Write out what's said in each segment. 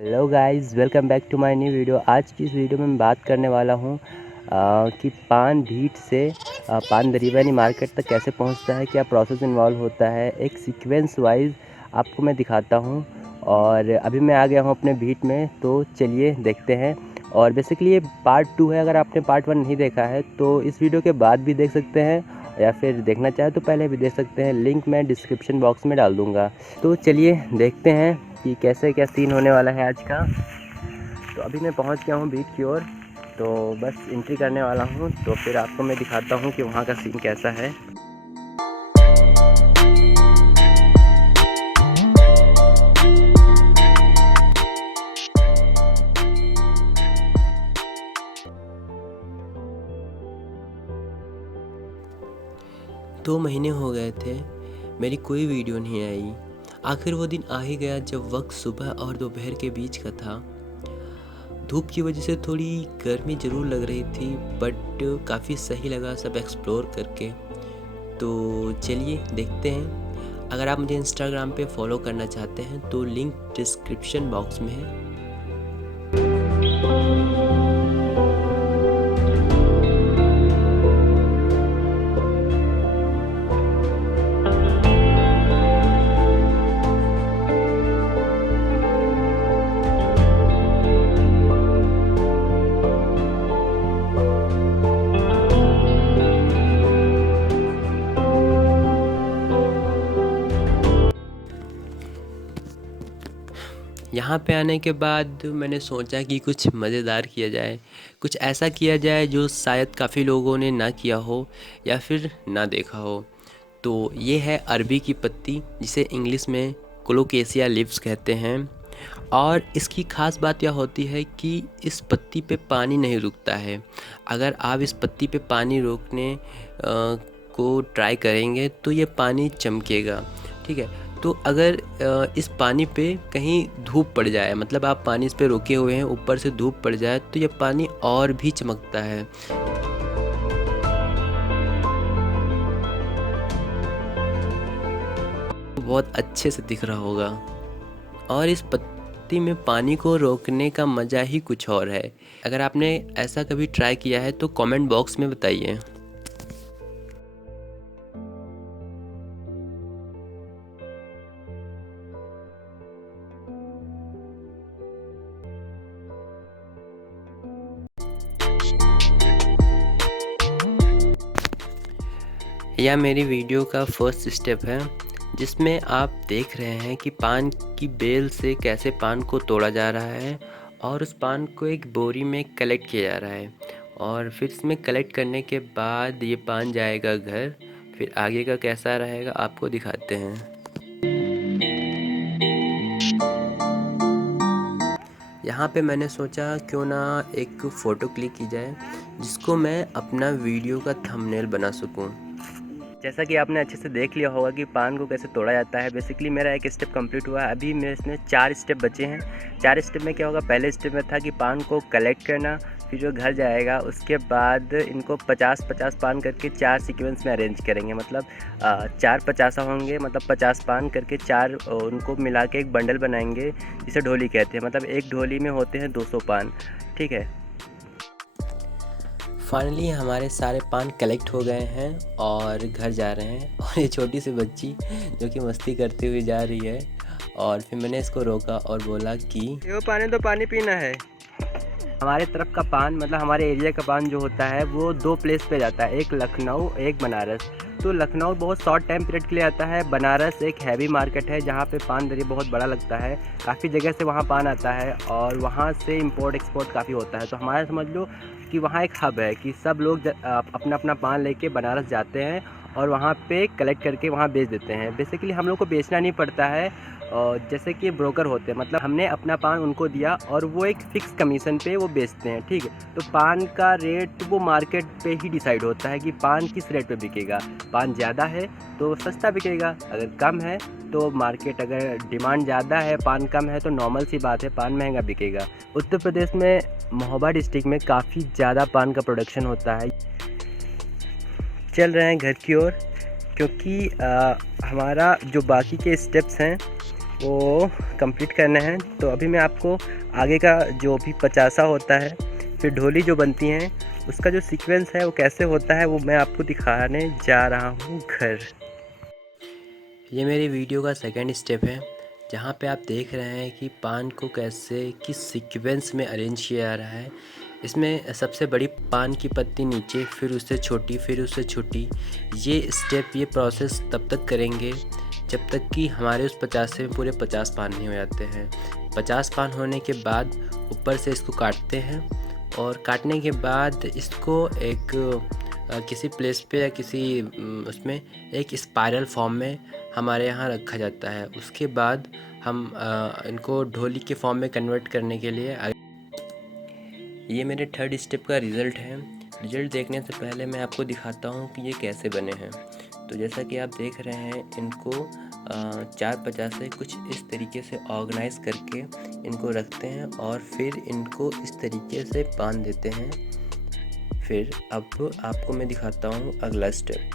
Hello guys, welcome back to my new video. आज की इस वीडियो में मैं बात करने वाला हूँ कि पान भीट से पान दरिबा यानी मार्केट तक कैसे पहुँचता है, क्या प्रोसेस इन्वॉल्व होता है। एक सीक्वेंस वाइज आपको मैं दिखाता हूँ। और अभी मैं आ गया हूँ अपने भीट में, तो चलिए देखते हैं। और बेसिकली ये पार्ट 2 है। अगर आपने पार्ट 1 नहीं देखा है तो इस वीडियो के बाद भी देख सकते हैं, या फिर देखना चाहे तो पहले भी देख सकते हैं। लिंक मैं डिस्क्रिप्शन बॉक्स में डाल दूँगा। तो चलिए देखते हैं कि कैसे क्या सीन होने वाला है आज का। तो अभी मैं पहुंच गया हूं बीच की ओर, तो बस एंट्री करने वाला हूं। तो फिर आपको मैं दिखाता हूं कि वहां का सीन कैसा है। दो महीने हो गए थे, मेरी कोई वीडियो नहीं आई। आखिर वो दिन आ ही गया जब वक्त सुबह और दोपहर के बीच का था। धूप की वजह से थोड़ी गर्मी ज़रूर लग रही थी, बट काफ़ी सही लगा सब एक्सप्लोर करके। तो चलिए देखते हैं। अगर आप मुझे इंस्टाग्राम पे फॉलो करना चाहते हैं तो लिंक डिस्क्रिप्शन बॉक्स में है। यहाँ पे आने के बाद मैंने सोचा कि कुछ मज़ेदार किया जाए, कुछ ऐसा किया जाए जो शायद काफ़ी लोगों ने ना किया हो या फिर ना देखा हो। तो ये है अरबी की पत्ती, जिसे इंग्लिश में कोलोकेशिया लीव्स कहते हैं। और इसकी ख़ास बात यह होती है कि इस पत्ती पे पानी नहीं रुकता है। अगर आप इस पत्ती पे पानी रोकने को ट्राई करेंगे तो ये पानी चमकेगा, ठीक है। तो अगर इस पानी पे कहीं धूप पड़ जाए, मतलब आप पानी इस पे रोके हुए हैं, ऊपर से धूप पड़ जाए तो ये पानी और भी चमकता है। बहुत अच्छे से दिख रहा होगा। और इस पत्ती में पानी को रोकने का मज़ा ही कुछ और है। अगर आपने ऐसा कभी ट्राई किया है तो कमेंट बॉक्स में बताइए। यह मेरी वीडियो का फर्स्ट स्टेप है, जिसमें आप देख रहे हैं कि पान की बेल से कैसे पान को तोड़ा जा रहा है और उस पान को एक बोरी में कलेक्ट किया जा रहा है। और फिर इसमें कलेक्ट करने के बाद ये पान जाएगा घर। फिर आगे का कैसा रहेगा आपको दिखाते हैं। यहाँ पे मैंने सोचा क्यों ना एक फ़ोटो क्लिक की जाए, जिसको मैं अपना वीडियो का थंबनेल बना सकूँ। जैसा कि आपने अच्छे से देख लिया होगा कि पान को कैसे तोड़ा जाता है। बेसिकली मेरा एक स्टेप कंप्लीट हुआ है, अभी मेरे इसमें 4 स्टेप बचे हैं। 4 स्टेप में क्या होगा, पहले स्टेप में था कि पान को कलेक्ट करना, फिर जो घर जाएगा उसके बाद इनको 50-50 पान करके 4 सीक्वेंस में अरेंज करेंगे। मतलब 4 50 होंगे, मतलब 50 पान करके 4 उनको मिला के एक बंडल बनाएंगे, जिसे ढोली कहते हैं। मतलब एक ढोली में होते हैं 200 पान, ठीक है। फाइनली हमारे सारे पान कलेक्ट हो गए हैं और घर जा रहे हैं। और ये छोटी सी बच्ची जो कि मस्ती करते हुए जा रही है। और फिर मैंने इसको रोका और बोला कि ये पानी तो पानी पीना है। हमारे तरफ का पान, मतलब हमारे एरिया का पान जो होता है वो 2 प्लेस पे जाता है, एक लखनऊ एक बनारस। तो लखनऊ बहुत शॉर्ट टाइम पीरियड के लिए आता है, बनारस एक हैवी मार्केट है जहाँ पे पान दरिया बहुत बड़ा लगता है। काफ़ी जगह से वहाँ पान आता है और वहाँ से इंपोर्ट एक्सपोर्ट काफ़ी होता है। तो हमारा समझ लो कि वहाँ एक हब है कि सब लोग अपना अपना पान लेके बनारस जाते हैं और वहाँ पे कलेक्ट करके वहाँ बेच देते हैं। बेसिकली हम लोग को बेचना नहीं पड़ता है, और जैसे कि ब्रोकर होते हैं, मतलब हमने अपना पान उनको दिया और वो एक फ़िक्स कमीशन पे वो बेचते हैं, ठीक है। तो पान का रेट वो मार्केट पे ही डिसाइड होता है कि पान किस रेट पे बिकेगा। पान ज़्यादा है तो सस्ता बिकेगा, अगर कम है तो मार्केट, अगर डिमांड ज़्यादा है पान कम है तो नॉर्मल सी बात है पान महंगा बिकेगा। उत्तर प्रदेश में महोबा डिस्ट्रिक्ट में काफ़ी ज़्यादा पान का प्रोडक्शन होता है। चल रहे हैं घर की ओर, क्योंकि हमारा जो बाकी के स्टेप्स हैं वो कंप्लीट करने हैं। तो अभी मैं आपको आगे का जो भी पचासा होता है, फिर ढोली जो बनती हैं, उसका जो सीक्वेंस है वो कैसे होता है वो मैं आपको दिखाने जा रहा हूँ घर। ये मेरी वीडियो का सेकंड स्टेप है, जहाँ पे आप देख रहे हैं कि पान को कैसे किस सीक्वेंस में अरेंज किया जा रहा है। इसमें सबसे बड़ी पान की पत्ती नीचे, फिर उससे छोटी, फिर उससे छोटी। ये स्टेप, ये प्रोसेस तब तक करेंगे जब तक कि हमारे उस 50 में पूरे 50 पान नहीं हो जाते हैं। 50 पान होने के बाद ऊपर से इसको काटते हैं, और काटने के बाद इसको एक किसी प्लेस पे या किसी उसमें एक स्पाइरल फॉर्म में हमारे यहाँ रखा जाता है। उसके बाद हम इनको ढोली के फॉर्म में कन्वर्ट करने के लिए ये मेरे थर्ड स्टेप का रिज़ल्ट है। रिज़ल्ट देखने से पहले मैं आपको दिखाता हूँ कि ये कैसे बने हैं। तो जैसा कि आप देख रहे हैं, इनको 4-50 से कुछ इस तरीके से ऑर्गेनाइज करके इनको रखते हैं और फिर इनको इस तरीके से बांध देते हैं। फिर अब आपको मैं दिखाता हूँ अगला स्टेप।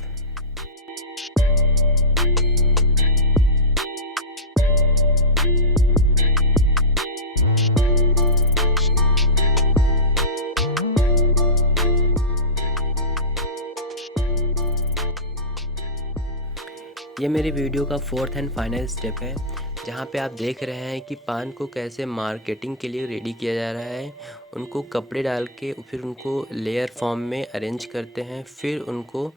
ये मेरी वीडियो का फोर्थ एंड फाइनल स्टेप है, जहाँ पे आप देख रहे हैं कि पान को कैसे मार्केटिंग के लिए रेडी किया जा रहा है। उनको कपड़े डाल के फिर उनको लेयर फॉर्म में अरेंज करते हैं। फिर उनको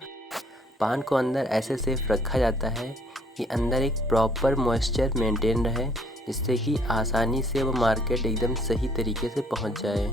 पान को अंदर ऐसे सेफ रखा जाता है कि अंदर एक प्रॉपर मॉइस्चर मेंटेन रहे, जिससे कि आसानी से वो मार्केट एकदम सही तरीके से पहुँच जाए।